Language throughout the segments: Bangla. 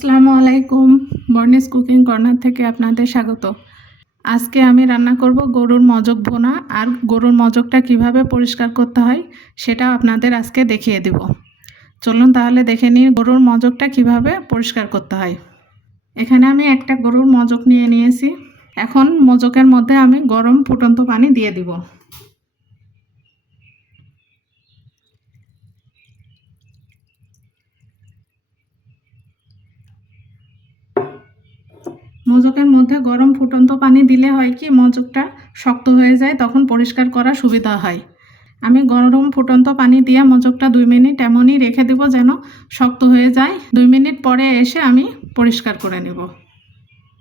আসসালামু আলাইকুম বর্নিস কুকিং কর্নার থেকে আপনাদের স্বাগত। আজকে আমি রান্না করব গরুর মজক ভোনা, আর গরুর মজকটা কীভাবে পরিষ্কার করতে হয় সেটাও আপনাদের আজকে দেখিয়ে দেব। চলুন তাহলে দেখে নিই গরুর মজকটা কীভাবে পরিষ্কার করতে হয়। এখানে আমি একটা গরুর মজক নিয়ে নিয়েছি। এখন মজকের মধ্যে আমি গরম ফুটন্ত পানি দিয়ে দিব। মজকের মধ্যে গরম ফুটন্ত পানি দিলে হয় কি মজকটা শক্ত হয়ে যায়, তখন পরিষ্কার করা সুবিধা হয়। আমি গরম ফুটন্ত পানি দিয়ে মজকটা দুই মিনিট এমনই রেখে দেবো যেন শক্ত হয়ে যায়। দুই মিনিট পরে এসে আমি পরিষ্কার করে নেব।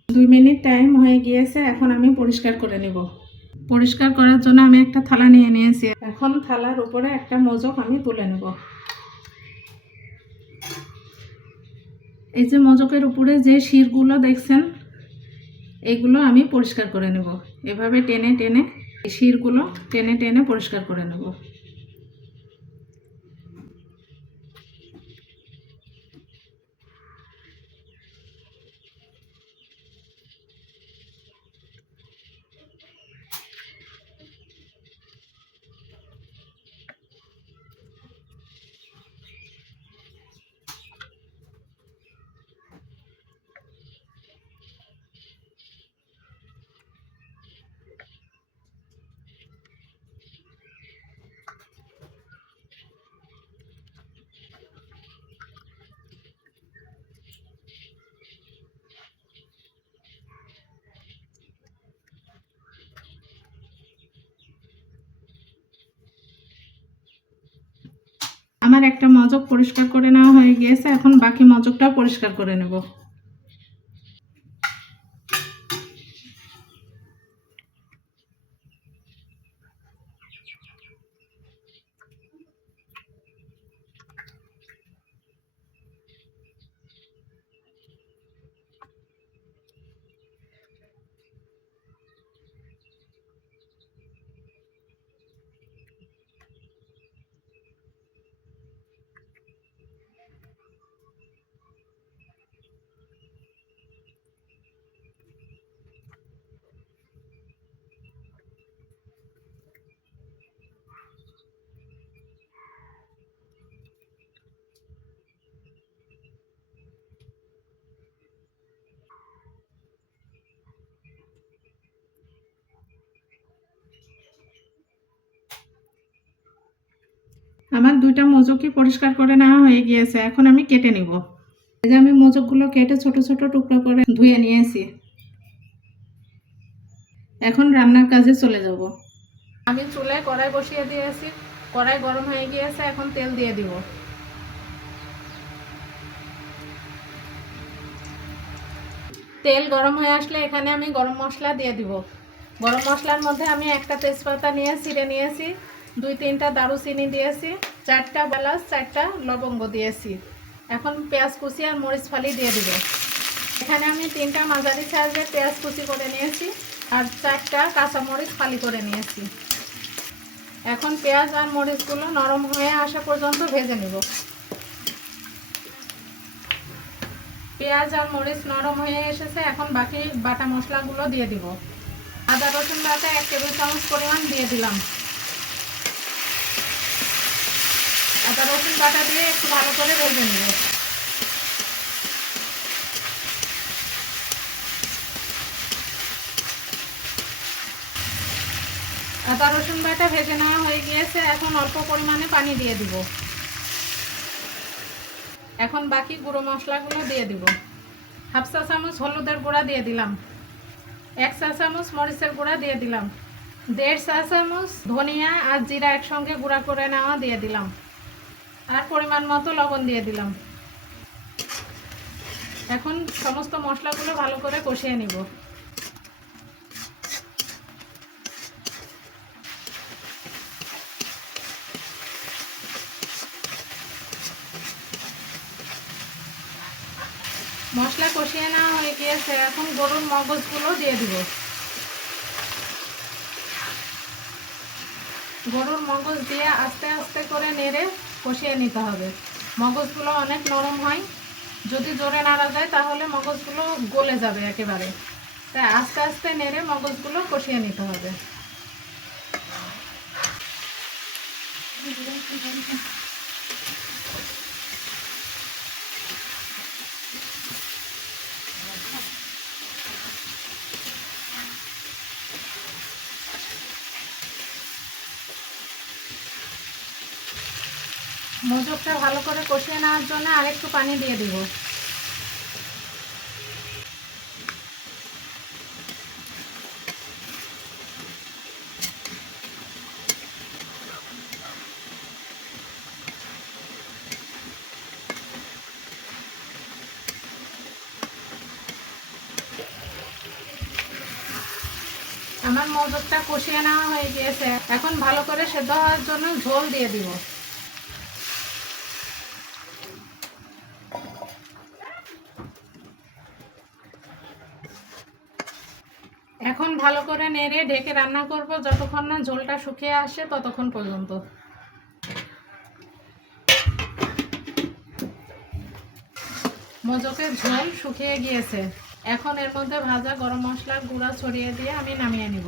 দুই মিনিট টাইম হয়ে গিয়েছে, এখন আমি পরিষ্কার করে নেব। পরিষ্কার করার জন্য আমি একটা থালা নিয়ে নিয়েছি। এখন থালার উপরে একটা মজক আমি তুলে নেব। এই যে মজকের উপরে যে শিরগুলো দেখছেন এগুলো আমি পরিষ্কার করে নেব। এভাবে টেনে টেনে শিরগুলো টেনে টেনে পরিষ্কার করে নেব। আমার একটা মজক পরিষ্কার করে নেওয়া হয়ে গিয়েছে এখন বাকি মজকটা পরিষ্কার করে নেব। আমার দুইটা মজকই পরিষ্কার করে নেওয়া হয়ে গিয়েছে, এখন আমি কেটে নিব। এই যে আমি মজকগুলো কেটে ছোট ছোট টুকরো করে ধুয়ে নিয়েছি। এখন রান্নার কাজে চলে যাব। আমি চুলায় কড়াই বসিয়ে দিয়েছি, কড়াই গরম হয়ে গিয়েছে, এখন তেল দিয়ে দিব। তেল গরম হয়ে আসলে এখানে আমি গরম মশলা দিয়ে দিব। গরম মশলার মধ্যে আমি একটা তেজপাতা নিয়ে ছিঁড়ে নিয়েছি। দুই তিনটা দারুচিনি দিয়েছি, চারটা বেলাস চারটা লবঙ্গ দিয়েছি। এখন পেঁয়াজ কুচি আর মরিচ ফালি দিয়ে দিব। এখানে আমি তিনটা মাঝারি সাইজের পেঁয়াজ কুচি করে নিয়েছি আর চারটা কাঁচা মরিচ ফালি করে নিয়েছি। এখন পেঁয়াজ আর মরিচগুলো নরম হয়ে আসা পর্যন্ত ভেজে নেব। পেঁয়াজ আর মরিচ নরম হয়ে এসেছে, এখন বাকি বাটা মশলাগুলো দিয়ে দিব। আদা রসুন বাটা এক টেবিল চামচ পরিমাণ দিয়ে দিলাম। আদা, রসুন বাটা দিয়ে একটু ভালো করে ভেজে নেব। আদা, রসুন বাটা ভেজে নেওয়া হয়ে গিয়েছে। এখন অল্প পরিমাণে পানি দিয়ে দিব। এখন বাকি গুঁড়ো মশলাগুলো দিয়ে দিব। হাফ চা চামচ হলুদের গুঁড়া দিয়ে দিলাম। এক চা চামচ মরিচের গুঁড়া দিয়ে দিলাম। দেড় চা চামচ ধনিয়া আর জিরা একসঙ্গে গুঁড়া করে নেওয়া দিয়ে দিলাম। আর পরিমাণ মতো লবণ দিয়ে দিলাম। এখন সমস্ত মশলাগুলো ভালো করে কষিয়ে নিব। মশলা কষিয়ে নেওয়া হয়ে গিয়েছে। এখন গরুর মগজগুলো দিয়ে দিব। গরুর মগজ দিয়ে আস্তে আস্তে করে নেড়ে কষিয়ে নিতে হবে। মগজগুলো অনেক নরম হয়। যদি জোরে নাড়া যায়, তাহলে মগজগুলো গলে যাবে একেবারে। তাই আস্তে আস্তে নেড়ে মগজগুলো কষিয়ে নিতে হবে। মোজকটা ভালো করে কষিয়ে নেওয়ার জন্য আরেকটু পানি দিয়ে দিব। আমার মোজকটা কষিয়ে নেওয়া হয়ে গিয়েছে। এখন ভালো করে সেদ্ধ হওয়ার জন্য ঝোল দিয়ে দিব এখন ভালো করে নেড়ে ঢেকে রান্না করব। যতক্ষণ না ঝোলটা শুকিয়ে আসে ততক্ষণ পর্যন্ত। মজকের ঝোল শুকিয়ে গিয়েছে। এখন এর মধ্যে ভাজা গরম মশলার গুঁড়া ছড়িয়ে দিয়ে আমি নামিয়ে নিব।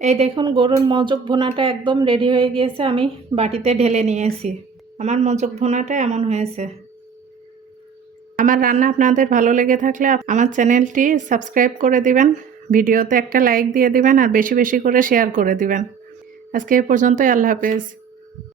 এই দেখুন, গরুর মজুক ভোনাটা একদম রেডি হয়ে গিয়েছে, আমি বাটিতে ঢেলে নিয়েছি। আমার মজুক ভোনাটা এমন হয়েছে। আমার রান্না আপনাদের ভালো লেগে থাকলে আমার চ্যানেলটি সাবস্ক্রাইব করে দিবেন, ভিডিওতে একটা লাইক দিয়ে দিবেন, আর বেশি বেশি করে শেয়ার করে দিবেন। আজকে এ পর্যন্তই, আল্লাহ হাফেজ।